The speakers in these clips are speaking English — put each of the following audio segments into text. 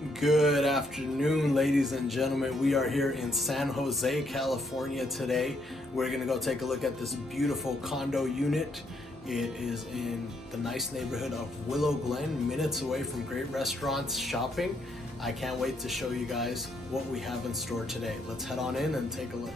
Good afternoon, ladies and gentlemen. We are here in San Jose, California today. We're gonna go take a look at this beautiful condo unit. It is in the nice neighborhood of Willow Glen, minutes away from great restaurants, shopping. I can't wait to show you guys what we have in store today. Let's head on in and take a look.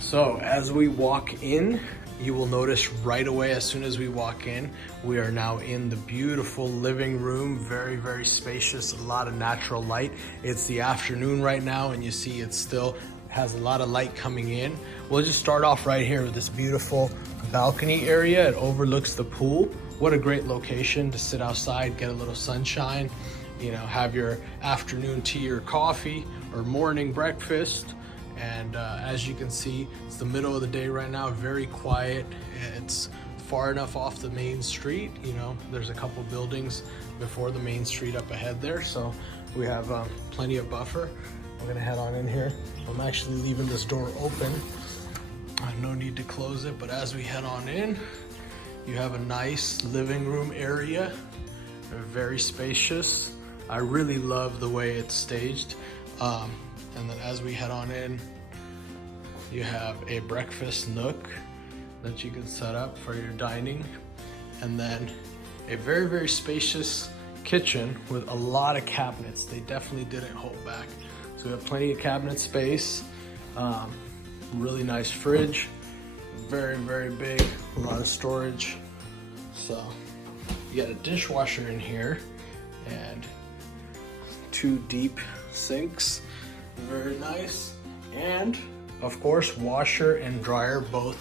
So as we walk in, you will notice right away as soon as we walk in, we are now in the beautiful living room. Very, very spacious, a lot of natural light. It's the afternoon right now and you see it still has a lot of light coming in. We'll just start off right here with this beautiful balcony area. It overlooks the pool. What a great location to sit outside, get a little sunshine, you know, have your afternoon tea or coffee or morning breakfast. And as you can see, it's the middle of the day right now, very quiet. It's far enough off the main street. You know, there's a couple buildings before the main street up ahead there. So we have plenty of buffer. We're gonna head on in here. I'm actually leaving this door open. No need to close it, but as we head on in, you have a nice living room area. Very spacious. I really love the way it's staged. And then as we head on in, you have a breakfast nook that you can set up for your dining. And then a very, very spacious kitchen with a lot of cabinets. They definitely didn't hold back. So we have plenty of cabinet space, really nice fridge, very, very big, a lot of storage. So you got a dishwasher in here and two deep sinks. Very nice. And of course, washer and dryer both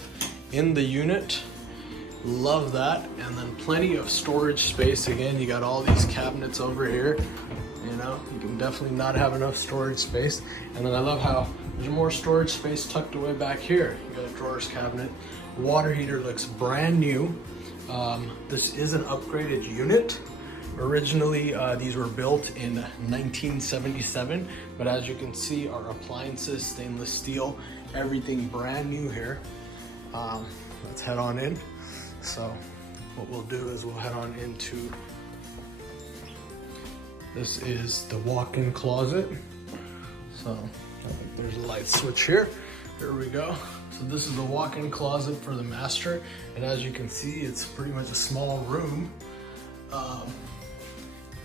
in the unit. Love that. And then plenty of storage space. Again, you got all these cabinets over here. You know, you can definitely not have enough storage space. And then I love how there's more storage space tucked away back here. You got a drawers cabinet. Water heater looks brand new. This is an upgraded unit. Originally, these were built in 1977, but as you can see, our appliances, stainless steel, everything brand new here. Let's head on in. So what we'll do is we'll head on into, this is the walk-in closet. So I think there's a light switch here. Here we go. So this is the walk-in closet for the master. And as you can see, it's pretty much a small room.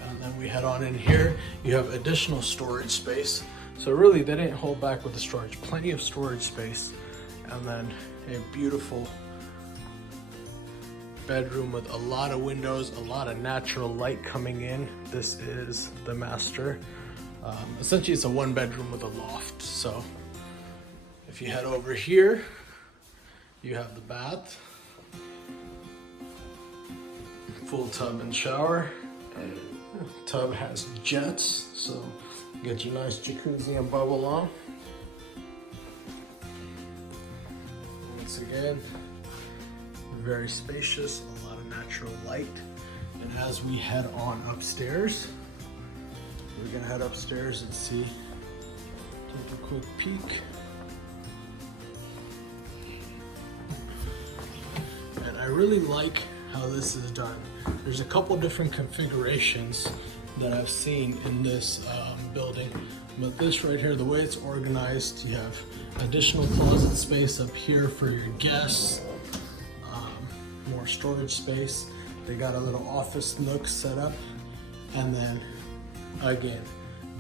And then we head on in here, you have additional storage space. So really they didn't hold back with the storage, plenty of storage space. And then a beautiful bedroom with a lot of windows, a lot of natural light coming in. This is the master. Essentially it's a one bedroom with a loft. So if you head over here, you have the bath, full tub and shower. Tub has jets, so get your nice jacuzzi and bubble on. Once again, very spacious, a lot of natural light. And as we head on upstairs, we're gonna head upstairs and see, take a quick peek. And I really like how this is done. There's a couple different configurations that I've seen in this building, but this right here, the way it's organized, you have additional closet space up here for your guests, more storage space. They got a little office nook set up, and then again,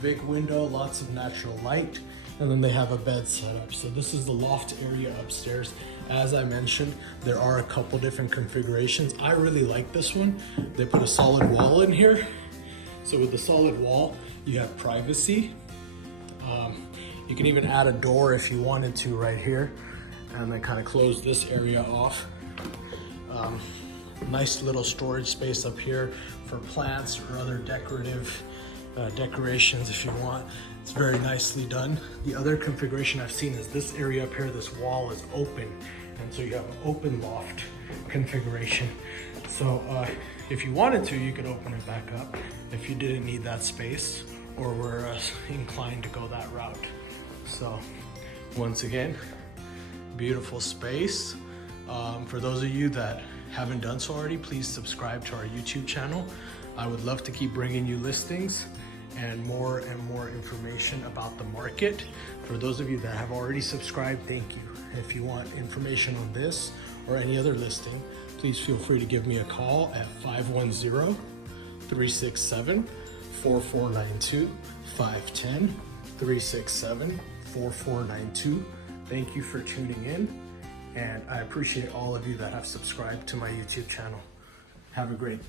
big window, lots of natural light, and then they have a bed set up. So this is the loft area upstairs. As I mentioned, there are a couple different configurations. I really like this one. They put a solid wall in here. So with the solid wall, you have privacy. You can even add a door if you wanted to right here, and then kind of close this area off. Nice little storage space up here for plants or other decorative decorations if you want. It's very nicely done. The other configuration I've seen is this area up here, this wall is open. And so you have an open loft configuration. So if you wanted to, you could open it back up if you didn't need that space or were inclined to go that route. So once again, beautiful space. For those of you that haven't done so already, please subscribe to our YouTube channel. I would love to keep bringing you listings and more information about the market. For those of you that have already subscribed, thank you. If you want information on this or any other listing, please feel free to give me a call at 510-367-4492, 510-367-4492. Thank you for tuning in, and I appreciate all of you that have subscribed to my YouTube channel. Have a great